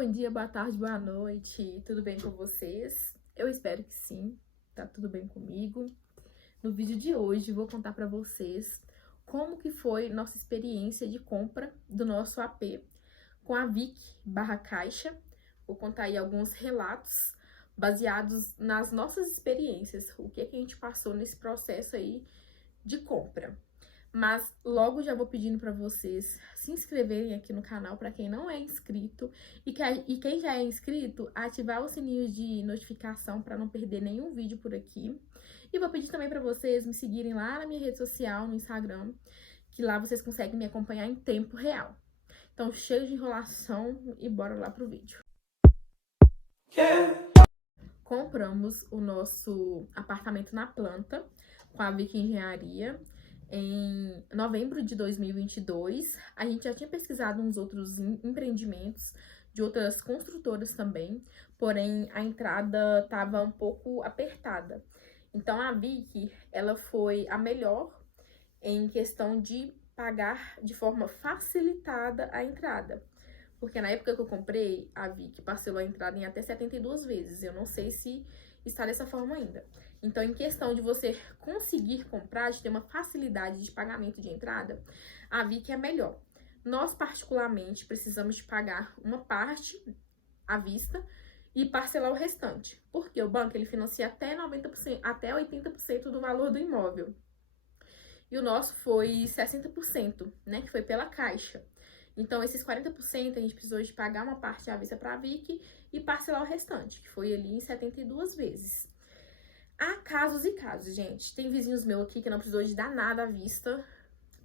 Bom dia, boa tarde, boa noite, tudo bem com vocês? Eu espero que sim, tá tudo bem comigo. No vídeo de hoje vou contar pra vocês como que foi nossa experiência de compra do nosso AP com a Vic/Caixa. Vou contar aí alguns relatos baseados nas nossas experiências, o que é que a gente passou nesse processo aí de compra. Mas logo já vou pedindo para vocês se inscreverem aqui no canal para quem não é inscrito e quem já é inscrito, ativar o sininho de notificação para não perder nenhum vídeo por aqui. E vou pedir também para vocês me seguirem lá na minha rede social, no Instagram, que lá vocês conseguem me acompanhar em tempo real. Então, cheio de enrolação e bora lá pro vídeo. Compramos o nosso apartamento na planta com a Vic Engenharia em novembro de 2022. A gente já tinha pesquisado uns outros empreendimentos de outras construtoras também, porém a entrada estava um pouco apertada. Então a Vic, ela foi a melhor em questão de pagar de forma facilitada a entrada. Porque na época que eu comprei, a Vic parcelou a entrada em até 72 vezes. Eu não sei se está dessa forma ainda. Então, em questão de você conseguir comprar, de ter uma facilidade de pagamento de entrada, a Vic é melhor. Nós, particularmente, precisamos de pagar uma parte à vista e parcelar o restante. Porque o banco, ele financia até 90%, até 80% do valor do imóvel. E o nosso foi 60%, né? Que foi pela Caixa. Então, esses 40% a gente precisou de pagar uma parte à vista para a Vic e parcelar o restante, que foi ali em 72 vezes. Há casos e casos, gente. Tem vizinhos meus aqui que não precisou de dar nada à vista,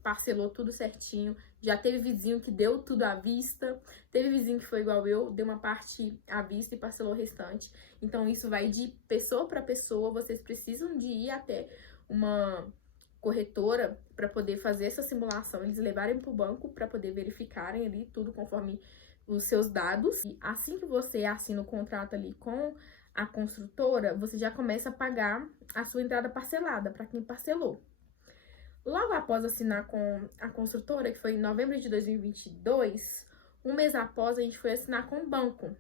parcelou tudo certinho. Já teve vizinho que deu tudo à vista. Teve vizinho que foi igual eu, deu uma parte à vista e parcelou o restante. Então, isso vai de pessoa para pessoa. Vocês precisam de ir até uma corretora para poder fazer essa simulação, eles levarem para o banco para poder verificarem ali tudo conforme os seus dados. E assim que você assina o contrato ali com a construtora, você já começa a pagar a sua entrada parcelada para quem parcelou. Logo após assinar com a construtora, que foi em novembro de 2022, um mês após a gente foi assinar com o banco.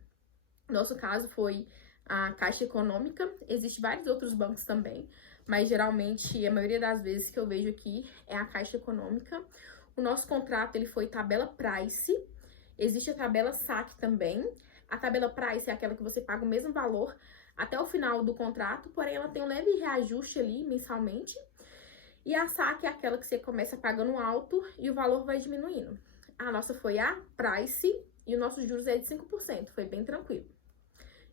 Nosso caso foi a Caixa Econômica, existem vários outros bancos também, mas geralmente, a maioria das vezes que eu vejo aqui é a Caixa Econômica. O nosso contrato, ele foi tabela Price, existe a tabela SAC também. A tabela Price é aquela que você paga o mesmo valor até o final do contrato, porém ela tem um leve reajuste ali mensalmente. E a SAC é aquela que você começa pagando alto e o valor vai diminuindo. A nossa foi a Price e o nosso juros é de 5%, foi bem tranquilo.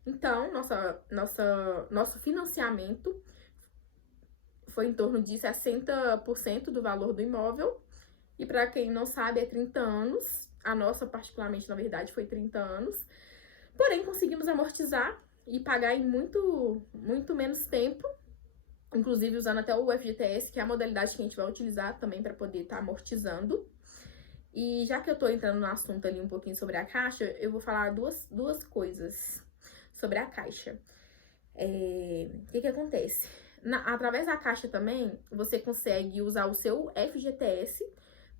Então, nosso financiamento foi em torno de 60% do valor do imóvel. E para quem não sabe, é 30 anos. A nossa, particularmente, na verdade, foi 30 anos. Porém, conseguimos amortizar e pagar em muito menos tempo. Inclusive, usando até o FGTS, que é a modalidade que a gente vai utilizar também para poder estar amortizando. E já que eu tô entrando no assunto ali um pouquinho sobre a Caixa, eu vou falar duas coisas sobre a Caixa. O que acontece? Através da Caixa também, você consegue usar o seu FGTS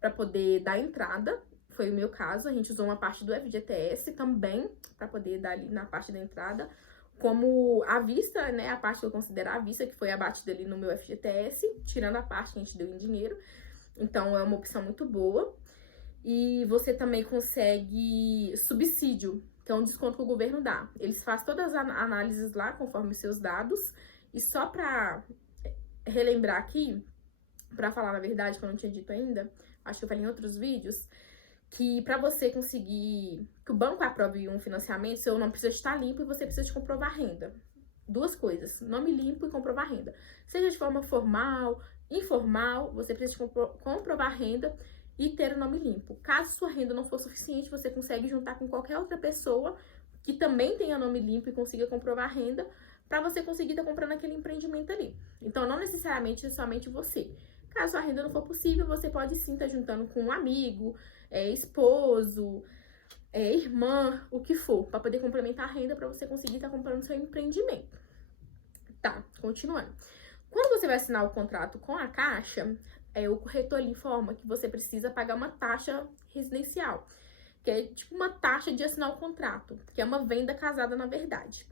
para poder dar entrada. Foi o meu caso, a gente usou uma parte do FGTS também para poder dar ali na parte da entrada. Como à vista, né, a parte que eu considero à vista, que foi abatida ali no meu FGTS, tirando a parte que a gente deu em dinheiro. Então, é uma opção muito boa. E você também consegue subsídio, que é um desconto que o governo dá. Eles fazem todas as análises lá, conforme os seus dados. E só pra relembrar aqui, pra falar na verdade, que eu não tinha dito ainda, acho que eu falei em outros vídeos, que pra você conseguir que o banco aprove um financiamento, seu nome precisa estar limpo e você precisa de comprovar renda. Duas coisas, nome limpo e comprovar renda. Seja de forma formal, informal, você precisa de comprovar renda e ter o nome limpo. Caso sua renda não for suficiente, você consegue juntar com qualquer outra pessoa que também tenha nome limpo e consiga comprovar renda para você conseguir estar comprando aquele empreendimento ali. Então, não necessariamente somente você. Caso a renda não for possível, você pode sim estar juntando com um amigo, esposo, irmã, o que for, para poder complementar a renda para você conseguir estar comprando seu empreendimento. Tá, continuando. Quando você vai assinar o contrato com a Caixa, o corretor lhe informa que você precisa pagar uma taxa residencial, que é tipo uma taxa de assinar o contrato, que é uma venda casada na verdade.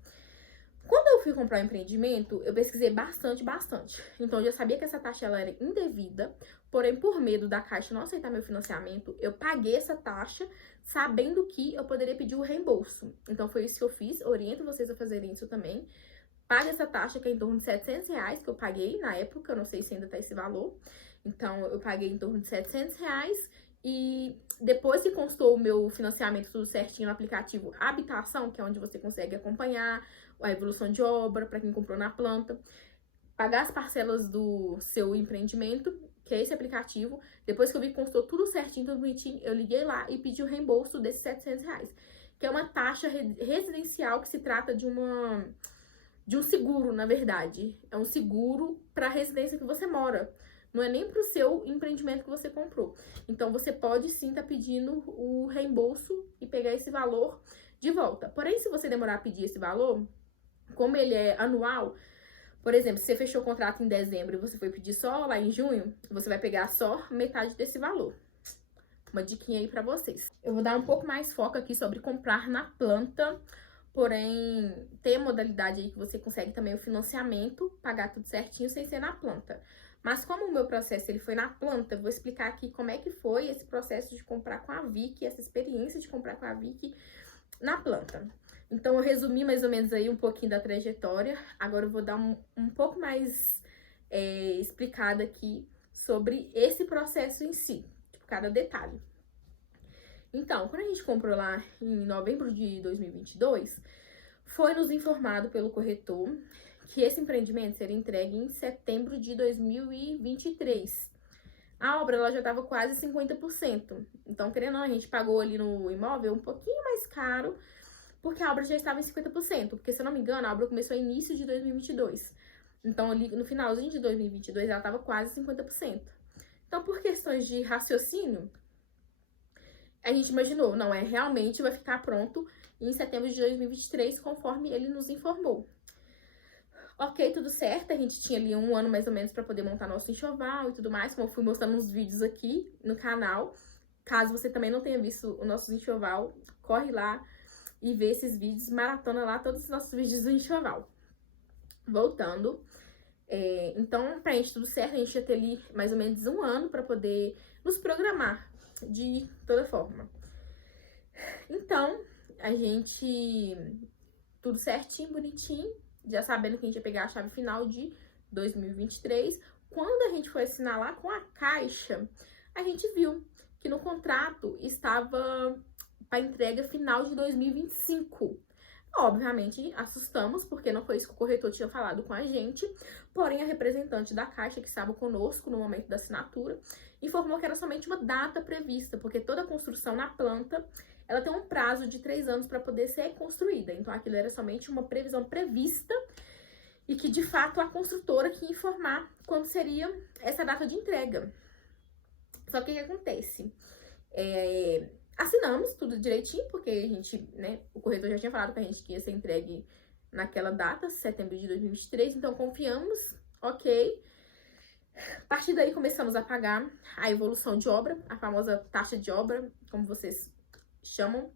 Quando eu fui comprar o empreendimento, eu pesquisei bastante. Então, eu já sabia que essa taxa ela era indevida, porém, por medo da Caixa não aceitar meu financiamento, eu paguei essa taxa, sabendo que eu poderia pedir o reembolso. Então, foi isso que eu fiz. Oriento vocês a fazerem isso também. Paga essa taxa, que é em torno de R$ 700 que eu paguei na época, eu não sei se ainda tá esse valor. Então, eu paguei em torno de R$ 700. E depois que constou o meu financiamento tudo certinho no aplicativo Habitação, que é onde você consegue acompanhar a evolução de obra para quem comprou na planta, pagar as parcelas do seu empreendimento, que é esse aplicativo. Depois que eu vi que constou tudo certinho, tudo bonitinho, eu liguei lá e pedi o reembolso desses R$ 700, que é uma taxa residencial que se trata de um seguro, na verdade. É um seguro para a residência que você mora. Não é nem para o seu empreendimento que você comprou. Então, você pode sim estar pedindo o reembolso e pegar esse valor de volta. Porém, se você demorar a pedir esse valor, como ele é anual, por exemplo, se você fechou o contrato em dezembro e você foi pedir só lá em junho, você vai pegar só metade desse valor. Uma diquinha aí pra vocês. Eu vou dar um pouco mais foco aqui sobre comprar na planta, porém tem a modalidade aí que você consegue também o financiamento, pagar tudo certinho sem ser na planta. Mas como o meu processo ele foi na planta, eu vou explicar aqui como é que foi esse processo de comprar com a Vicky, essa experiência de comprar com a Vicky na planta. Então, eu resumi mais ou menos aí um pouquinho da trajetória. Agora eu vou dar um pouco mais explicada aqui sobre esse processo em si, tipo, cada detalhe. Então, quando a gente comprou lá em novembro de 2022, foi nos informado pelo corretor que esse empreendimento seria entregue em setembro de 2023. A obra ela já estava quase 50%. Então, querendo ou não, a gente pagou ali no imóvel um pouquinho mais caro, porque a obra já estava em 50%. Porque, se eu não me engano, a obra começou no início de 2022. Então, ali no finalzinho de 2022, ela estava quase 50%. Então, por questões de raciocínio, a gente imaginou, não, realmente vai ficar pronto em setembro de 2023, conforme ele nos informou. Ok, tudo certo, a gente tinha ali um ano mais ou menos para poder montar nosso enxoval e tudo mais, como eu fui mostrando uns vídeos aqui no canal. Caso você também não tenha visto o nosso enxoval, corre lá e vê esses vídeos, maratona lá todos os nossos vídeos do enxoval. Voltando, então, pra gente tudo certo, a gente ia ter ali mais ou menos um ano para poder nos programar de toda forma. Então, a gente, tudo certinho, bonitinho, já sabendo que a gente ia pegar a chave final de 2023. Quando a gente foi assinar lá com a Caixa, a gente viu que no contrato estava para entrega final de 2025. Obviamente, assustamos, porque não foi isso que o corretor tinha falado com a gente. Porém, a representante da Caixa, que estava conosco no momento da assinatura, informou que era somente uma data prevista, porque toda a construção na planta, ela tem um prazo de 3 anos para poder ser construída. Então, aquilo era somente uma previsão prevista e que, de fato, a construtora que ia informar quando seria essa data de entrega. Só que o que acontece? Assinamos tudo direitinho, porque a gente, né, o corretor já tinha falado com a gente que ia ser entregue naquela data, setembro de 2023, então confiamos, ok. A partir daí começamos a pagar a evolução de obra, a famosa taxa de obra, como vocês chamam.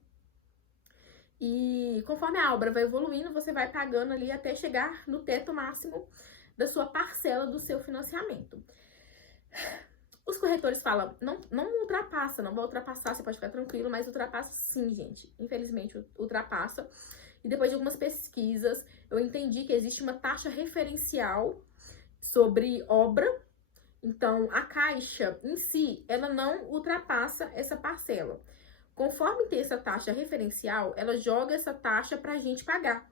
E conforme a obra vai evoluindo, você vai pagando ali até chegar no teto máximo da sua parcela do seu financiamento. Os corretores falam, não ultrapassa, não vai ultrapassar, você pode ficar tranquilo, mas ultrapassa sim, gente. Infelizmente, ultrapassa. E depois de algumas pesquisas, eu entendi que existe uma taxa referencial sobre obra. Então, a Caixa em si, ela não ultrapassa essa parcela. Conforme tem essa taxa referencial, ela joga essa taxa pra gente pagar.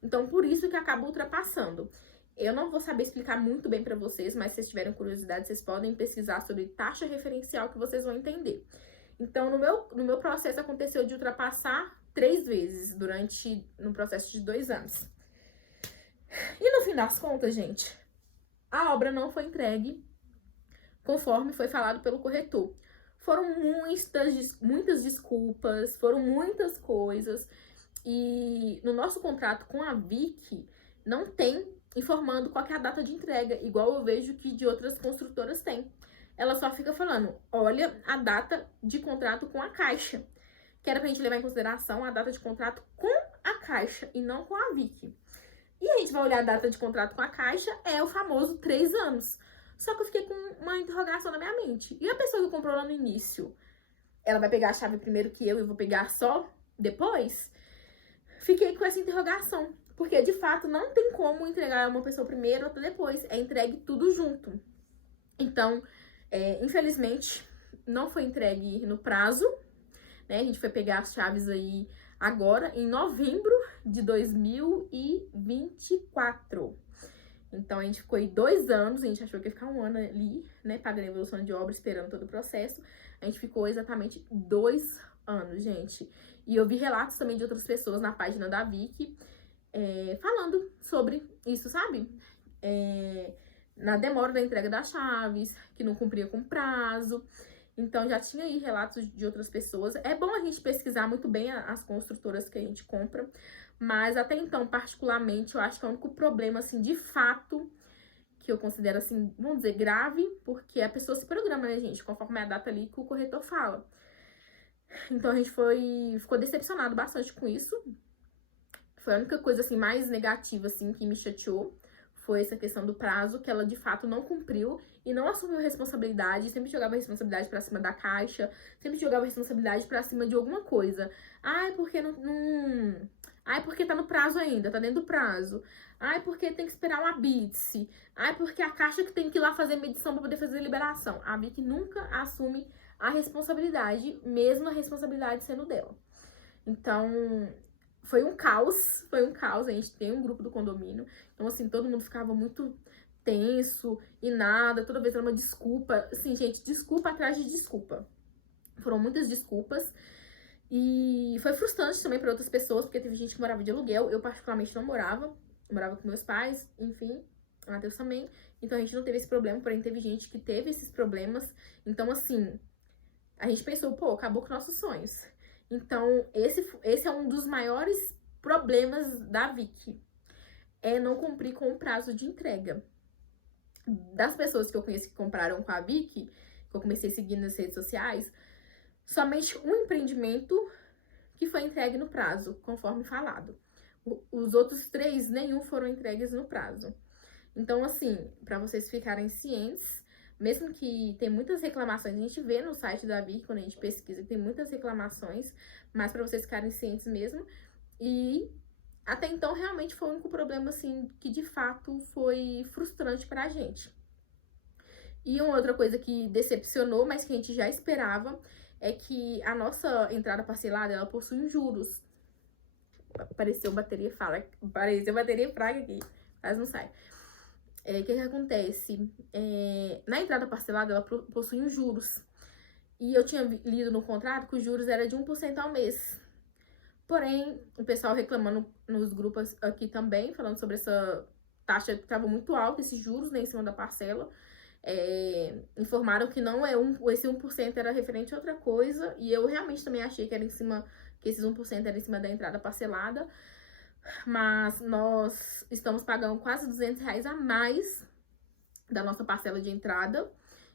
Então, por isso que acaba ultrapassando. Eu não vou saber explicar muito bem pra vocês, mas se vocês tiverem curiosidade, vocês podem pesquisar sobre taxa referencial que vocês vão entender. Então, no meu processo aconteceu de ultrapassar 3 vezes no processo de 2 anos. E no fim das contas, gente, a obra não foi entregue conforme foi falado pelo corretor. Foram muitas desculpas, foram muitas coisas. E no nosso contrato com a Vicky, não tem informando qual que é a data de entrega, igual eu vejo que de outras construtoras tem. Ela só fica falando, olha a data de contrato com a Caixa. que era pra gente levar em consideração a data de contrato com a Caixa e não com a Vicky. E a gente vai olhar a data de contrato com a Caixa, é o famoso 3 anos. Só que eu fiquei com uma interrogação na minha mente. E a pessoa que comprou lá no início, ela vai pegar a chave primeiro que eu e vou pegar só depois? Fiquei com essa interrogação. Porque, de fato, não tem como entregar uma pessoa primeiro ou outra depois. É entregue tudo junto. Então, infelizmente, não foi entregue no prazo, né? A gente foi pegar as chaves aí agora, em novembro de 2024. Então, a gente ficou aí 2 anos, a gente achou que ia ficar 1 ano ali, né? Pagando a evolução de obra, esperando todo o processo. A gente ficou exatamente 2 anos, gente. E eu vi relatos também de outras pessoas na página da Vicky, falando sobre isso, sabe? Na demora da entrega das chaves, que não cumpria com prazo. Então, já tinha aí relatos de outras pessoas. É bom a gente pesquisar muito bem as construtoras que a gente compra, mas até então, particularmente, eu acho que é o único problema, assim, de fato, que eu considero, assim, vamos dizer, grave, porque a pessoa se programa, né, gente, conforme a data ali que o corretor fala. Então, a gente ficou decepcionado bastante com isso. Foi a única coisa, assim, mais negativa, assim, que me chateou. Foi essa questão do prazo, que ela de fato não cumpriu e não assumiu responsabilidade, sempre jogava a responsabilidade pra cima da Caixa, sempre jogava a responsabilidade pra cima de alguma coisa. Ai, porque não... Ai, porque tá no prazo ainda, tá dentro do prazo. Ai, porque tem que esperar uma BITS. Ai, porque a Caixa que tem que ir lá fazer medição pra poder fazer a liberação. A Vicky nunca assume a responsabilidade, mesmo a responsabilidade sendo dela. Então, foi um caos, a gente tem um grupo do condomínio, então assim, todo mundo ficava muito tenso e nada, toda vez era uma desculpa, assim, gente, desculpa atrás de desculpa. Foram muitas desculpas e foi frustrante também para outras pessoas, porque teve gente que morava de aluguel, eu particularmente não morava, eu morava com meus pais, enfim, o Matheus também, então a gente não teve esse problema, porém teve gente que teve esses problemas, então assim, a gente pensou, pô, acabou com nossos sonhos. Então, esse é um dos maiores problemas da Vicky. É não cumprir com o prazo de entrega. Das pessoas que eu conheço que compraram com a Vicky, que eu comecei seguindo nas redes sociais, somente um empreendimento que foi entregue no prazo, conforme falado. Os outros 3, nenhum foram entregues no prazo. Então, assim, para vocês ficarem cientes, mesmo que tem muitas reclamações, a gente vê no site da Vicky, quando a gente pesquisa, que tem muitas reclamações, mas para vocês ficarem cientes mesmo. E até então, realmente foi o único problema, assim, que de fato foi frustrante pra gente. E uma outra coisa que decepcionou, mas que a gente já esperava, é que a nossa entrada parcelada, ela possui juros. Apareceu bateria fraca aqui, mas não sai. O que acontece? Na entrada parcelada, ela possui juros. E eu tinha lido no contrato que os juros era de 1% ao mês. Porém, o pessoal reclamando nos grupos aqui também, falando sobre essa taxa que estava muito alta, esses juros, né, em cima da parcela. Informaram que não esse 1% era referente a outra coisa. E eu realmente também achei que era em cima, que esses 1% era em cima da entrada parcelada. Mas nós estamos pagando quase R$200 a mais da nossa parcela de entrada.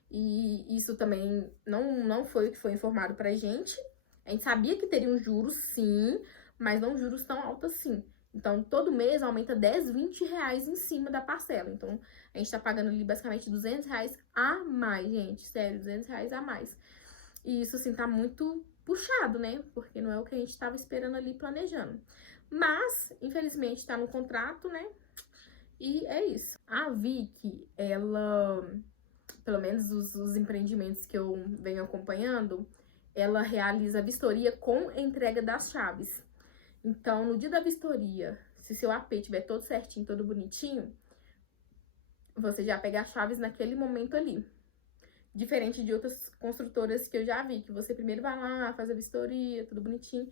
E isso também não foi o que foi informado pra gente. A gente sabia que teria um juros, sim, mas não juros tão altos assim. Então, todo mês aumenta 10, R$20 em cima da parcela. Então, a gente tá pagando ali basicamente R$200 a mais, gente. Sério, R$200 a mais. E isso, assim, tá muito puxado, né? Porque não é o que a gente tava esperando ali, planejando. Mas, infelizmente, tá no contrato, né? E é isso. A Vicky, ela, pelo menos os empreendimentos que eu venho acompanhando, ela realiza a vistoria com entrega das chaves. Então, no dia da vistoria, se seu AP estiver todo certinho, todo bonitinho, você já pega as chaves naquele momento ali. Diferente de outras construtoras que eu já vi, que você primeiro vai lá, faz a vistoria, tudo bonitinho,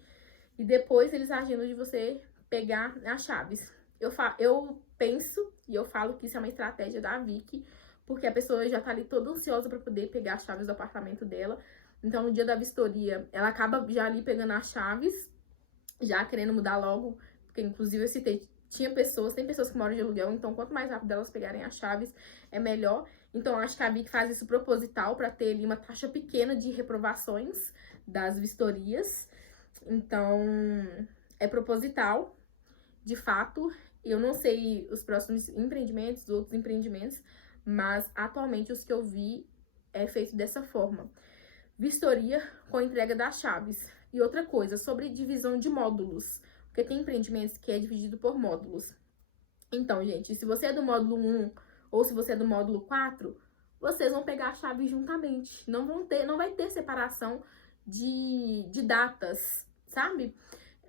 e depois eles agendam de você pegar as chaves. Eu penso e eu falo que isso é uma estratégia da Vicky, porque a pessoa já tá ali toda ansiosa para poder pegar as chaves do apartamento dela. Então, no dia da vistoria, ela acaba já ali pegando as chaves, já querendo mudar logo, porque inclusive eu citei, tem pessoas que moram de aluguel, então quanto mais rápido elas pegarem as chaves, é melhor. Então, acho que a Vicky faz isso proposital para ter ali uma taxa pequena de reprovações das vistorias. Então, é proposital, de fato. Eu não sei os próximos empreendimentos, os outros empreendimentos, mas atualmente os que eu vi é feito dessa forma. Vistoria com entrega das chaves. E outra coisa, sobre divisão de módulos, porque tem empreendimentos que é dividido por módulos. Então, gente, se você é do módulo 1 ou se você é do módulo 4, vocês vão pegar a chave juntamente. Não vai ter separação de datas, sabe?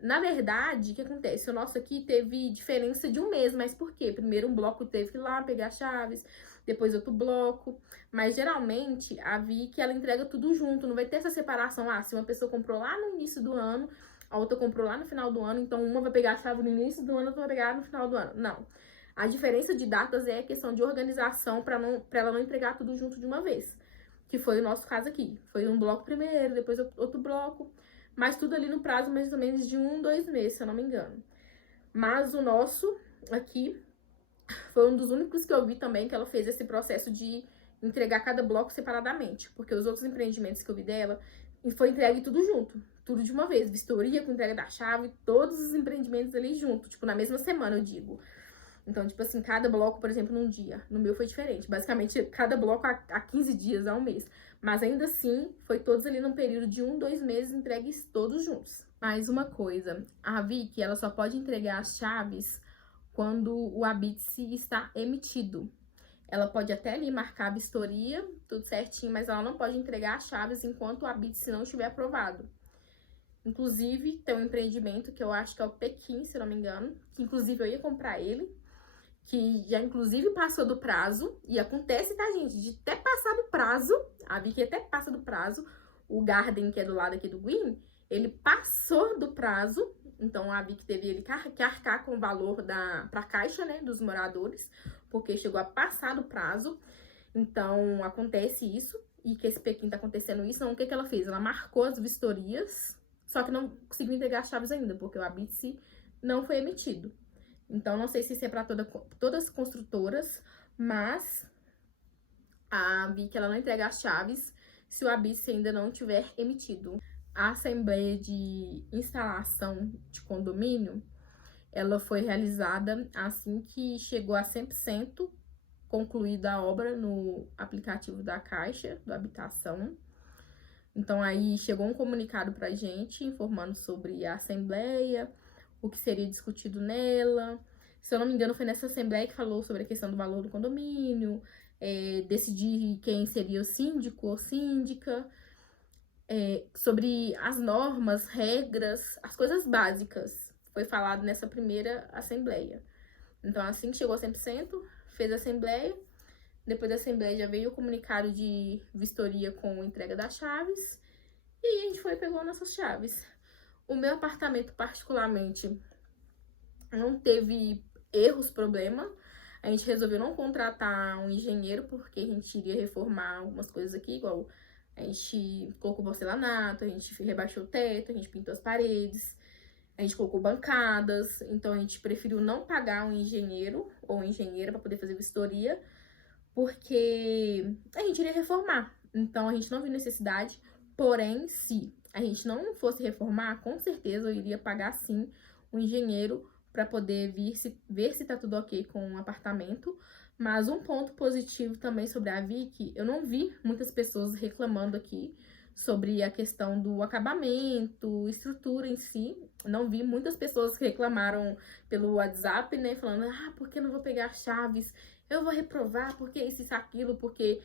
Na verdade, o que acontece? O nosso aqui teve diferença de um mês, mas por quê? Primeiro um bloco teve que ir lá pegar chaves, depois outro bloco. Mas geralmente a Vicky, ela entrega tudo junto, não vai ter essa separação. Ah, se uma pessoa comprou lá no início do ano, a outra comprou lá no final do ano, então uma vai pegar a chave no início do ano, outra vai pegar no final do ano. Não. A diferença de datas é a questão de organização para ela não entregar tudo junto de uma vez. Que foi o nosso caso aqui. Foi um bloco primeiro, depois outro bloco. Mas tudo ali no prazo mais ou menos de 1, 2 meses, se eu não me engano. Mas o nosso aqui foi um dos únicos que eu vi também que ela fez esse processo de entregar cada bloco separadamente. Porque os outros empreendimentos que eu vi dela, foi entregue tudo junto. Tudo de uma vez. Vistoria com entrega da chave, todos os empreendimentos ali junto. Tipo, na mesma semana, eu digo. Então, tipo assim, cada bloco, por exemplo, num dia. No meu foi diferente. Basicamente, cada bloco a 15 dias, a um mês. Mas ainda assim, foi todos ali num período de 1, 2 meses entregues todos juntos. Mais uma coisa, a Vicky, ela só pode entregar as chaves quando o habite-se está emitido. Ela pode até ali marcar a vistoria, tudo certinho, mas ela não pode entregar as chaves enquanto o habite-se não estiver aprovado. Inclusive, tem um empreendimento que eu acho que é o Pequim, se não me engano, que inclusive eu ia comprar ele, que já inclusive passou do prazo, e acontece, tá, gente, de até passar do prazo, a Vicky até passa do prazo, o Garden, que é do lado aqui do Green, ele passou do prazo, então a Vicky teve ele que arcar com o valor pra caixa, né, dos moradores, porque chegou a passar do prazo, então acontece isso, e que esse Pequim tá acontecendo isso, então o que que ela fez? Ela marcou as vistorias, só que não conseguiu entregar as chaves ainda, porque o habite-se não foi emitido. Então, não sei se isso é para todas as construtoras, mas a Vicky, ela não entrega as chaves se o habite ainda não tiver emitido. A assembleia de instalação de condomínio, ela foi realizada assim que chegou a 100% concluída a obra no aplicativo da Caixa, do Habitação. Então, aí chegou um comunicado pra gente informando sobre a assembleia, o que seria discutido nela. Se eu não me engano, foi nessa assembleia que falou sobre a questão do valor do condomínio, decidir quem seria o síndico ou síndica, sobre as normas, regras, as coisas básicas. Foi falado nessa primeira assembleia. Então, assim que chegou a 100%, fez a assembleia. Depois da assembleia já veio o comunicado de vistoria com entrega das chaves. E a gente foi e pegou nossas chaves. O meu apartamento, particularmente, não teve erros, problema. A gente resolveu não contratar um engenheiro, porque a gente iria reformar algumas coisas aqui, igual a gente colocou porcelanato, a gente rebaixou o teto, a gente pintou as paredes, a gente colocou bancadas. Então, a gente preferiu não pagar um engenheiro ou engenheira para poder fazer vistoria, porque a gente iria reformar. Então, a gente não viu necessidade. Porém, se a gente não fosse reformar, com certeza eu iria pagar sim um engenheiro para poder ver se tá tudo ok com o apartamento. Mas um ponto positivo também sobre a Vicky, eu não vi muitas pessoas reclamando aqui sobre a questão do acabamento, estrutura em si. Não vi muitas pessoas que reclamaram pelo WhatsApp, né, falando, por que eu não vou pegar chaves? Eu vou reprovar, porque isso, aquilo, porque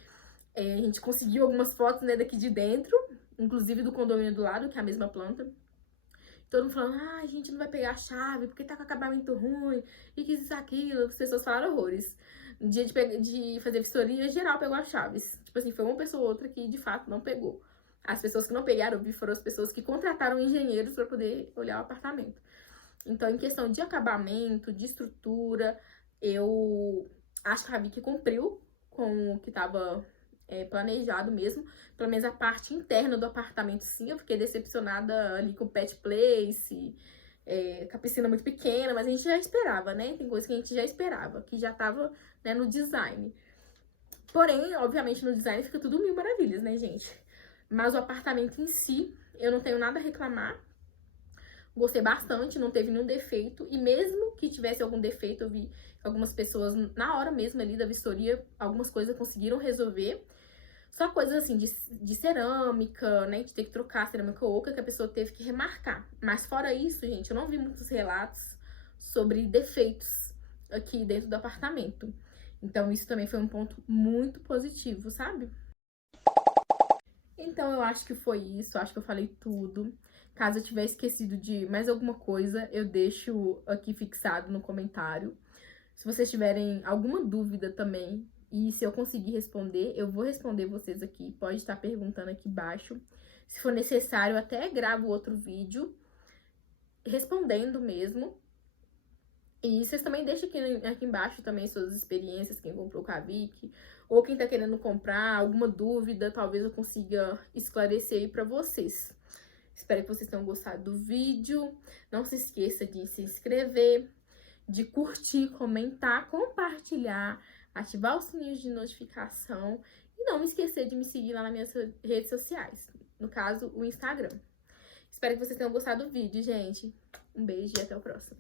a gente conseguiu algumas fotos, né, daqui de dentro, inclusive do condomínio do lado, que é a mesma planta. Todo mundo falando, a gente não vai pegar a chave, porque tá com acabamento ruim, e que isso, aquilo. As pessoas falaram horrores. No dia de fazer vistoria, geral pegou as chaves. Tipo assim, foi uma pessoa ou outra que, de fato, não pegou. As pessoas que não pegaram, eu vi, foram as pessoas que contrataram engenheiros para poder olhar o apartamento. Então, em questão de acabamento, de estrutura, eu acho que a Vicky cumpriu com o que estava planejado mesmo. Pelo menos a parte interna do apartamento, sim. Eu fiquei decepcionada ali com o pet place, com a piscina muito pequena, mas a gente já esperava, né? Tem coisa que a gente já esperava, que já tava, né, no design. Porém, obviamente, no design fica tudo mil maravilhas, né, gente? Mas o apartamento em si, eu não tenho nada a reclamar. Gostei bastante, não teve nenhum defeito. E mesmo que tivesse algum defeito, eu vi que algumas pessoas, na hora mesmo ali da vistoria, algumas coisas conseguiram resolver. Só coisas assim de cerâmica, né? De ter que trocar a cerâmica oca, que a pessoa teve que remarcar. Mas fora isso, gente, eu não vi muitos relatos sobre defeitos aqui dentro do apartamento. Então, isso também foi um ponto muito positivo, sabe? Então, eu acho que foi isso. Acho que eu falei tudo. Caso eu tiver esquecido de mais alguma coisa, eu deixo aqui fixado no comentário. Se vocês tiverem alguma dúvida também, e se eu conseguir responder, eu vou responder vocês aqui. Pode estar perguntando aqui embaixo. Se for necessário, eu até gravo outro vídeo respondendo mesmo. E vocês também deixem aqui embaixo também suas experiências, quem comprou o Cavic, ou quem tá querendo comprar, alguma dúvida, talvez eu consiga esclarecer aí pra vocês. Espero que vocês tenham gostado do vídeo. Não se esqueça de se inscrever, de curtir, comentar, compartilhar, ativar o sininho de notificação e não me esquecer de me seguir lá nas minhas redes sociais, no caso, o Instagram. Espero que vocês tenham gostado do vídeo, gente. Um beijo e até o próximo.